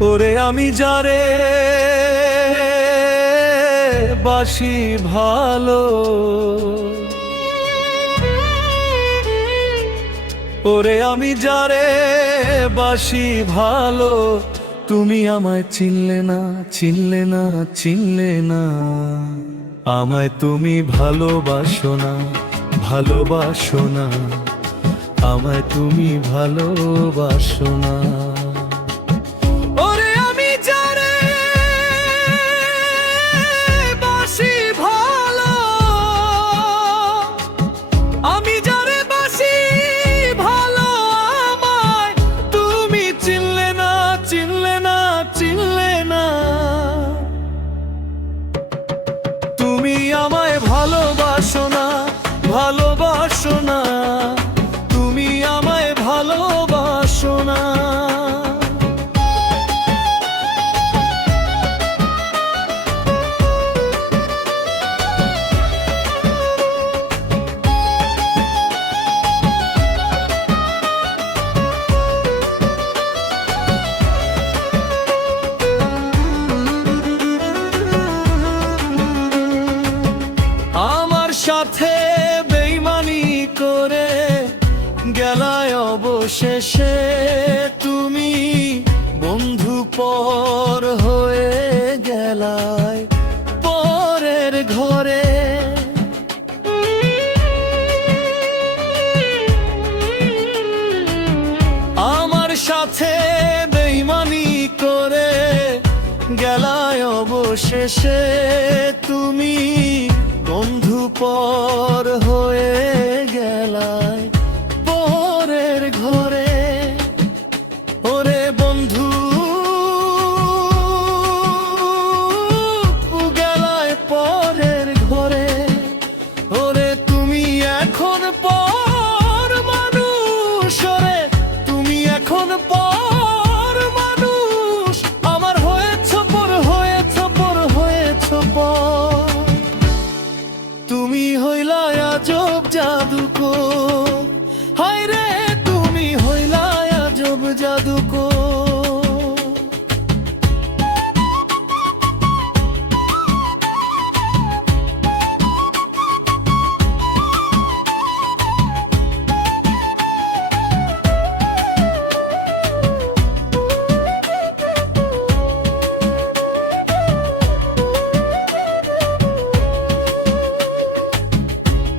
ওরে আমি যারে বাসি ভালো, ওরে আমি যারে বাসি ভালো, তুমি আমায় চিনলে না, চিনলে না, চিনলে না। আমায় তুমি ভালোবাসো না, ভালোবাসো না, আমায় তুমি ভালোবাসো না। ওরে আমি যারে বাসি ভালো, আমি যারে বাসি ভালো, আমায় তুমি চিনলে না, চিনলে না, চিনলে না। তুমি আমায় ভালোবাসো না, ভালোবাসো না, তুমি আমায় ভালোবাসো না। আমার সাথে বেইমানি করে গেলায় অবশেষে তুমি, বন্ধু পর হয়ে গেলায় পরের ঘরে। আমার সাথে বেইমানি করে গেলায় অবশেষে তুমি, বন্ধু পর হয়ে গেলায় পরের ঘরে। ওরে বন্ধু গেলায় পরের ঘরে, ওরে তুমি এখন পর মানুষ, ওরে তুমি এখন পর মানুষ, আমার হয়েছ পর, হয়েছ পর, হয়েছ পর। তুমি হইলা আজব জাদুকর, হায় রে তুমি হইলা আজব জাদুকর।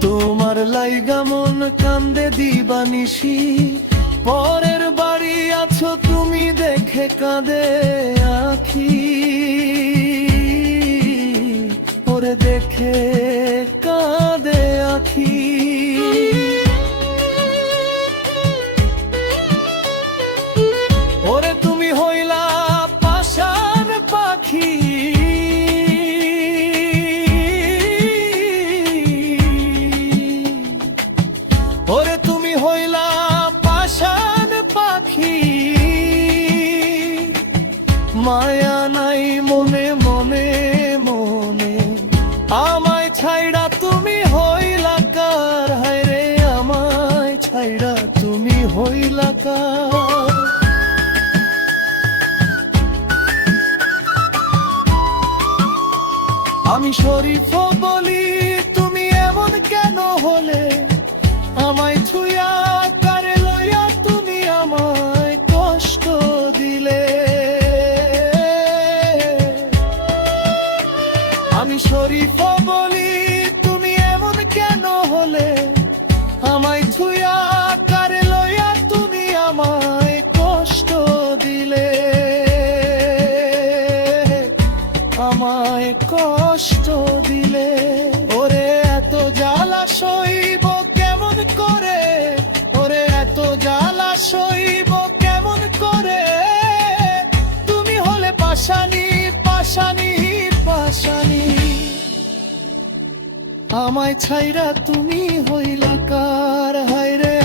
তোমার লাইগা মন কান্দে দিবানিশি, পরের বাড়ি আছো তুমি দেখে কাঁদে আখি, ওরে দেখে কাঁদে আখি। ওরে তুমি হইলা পাষাণ পাখি, ওরে তুমি হইলা পাষাণ পাখি। মায়া নাই মনে মনে মনে, আমায় ছাইড়া তুমি হইলা কার, হায় রে আমায় ছাইড়া তুমি হইলা কার। আমি শরীফ বলি তুমি এমন কেন হলে, আমায় ছুঁয়া কারে লইয়া তুমি আমায় কষ্ট দিলে। আমি শরীফ বলি তুমি এমন কেন হলে, আমায় ছুঁয়া কারে লইয়া তুমি আমায় কষ্ট দিলে, আমায় কষ্ট দিলে। ওরে এত জ্বালা সইব কেমন করে, ওরে এত জ্বালা সইব কেমন করে, তুমি হলে পাষাণী, পাষাণী, পাষাণী। আমায় ছাইরা তুমি হইলা কার, হায় রে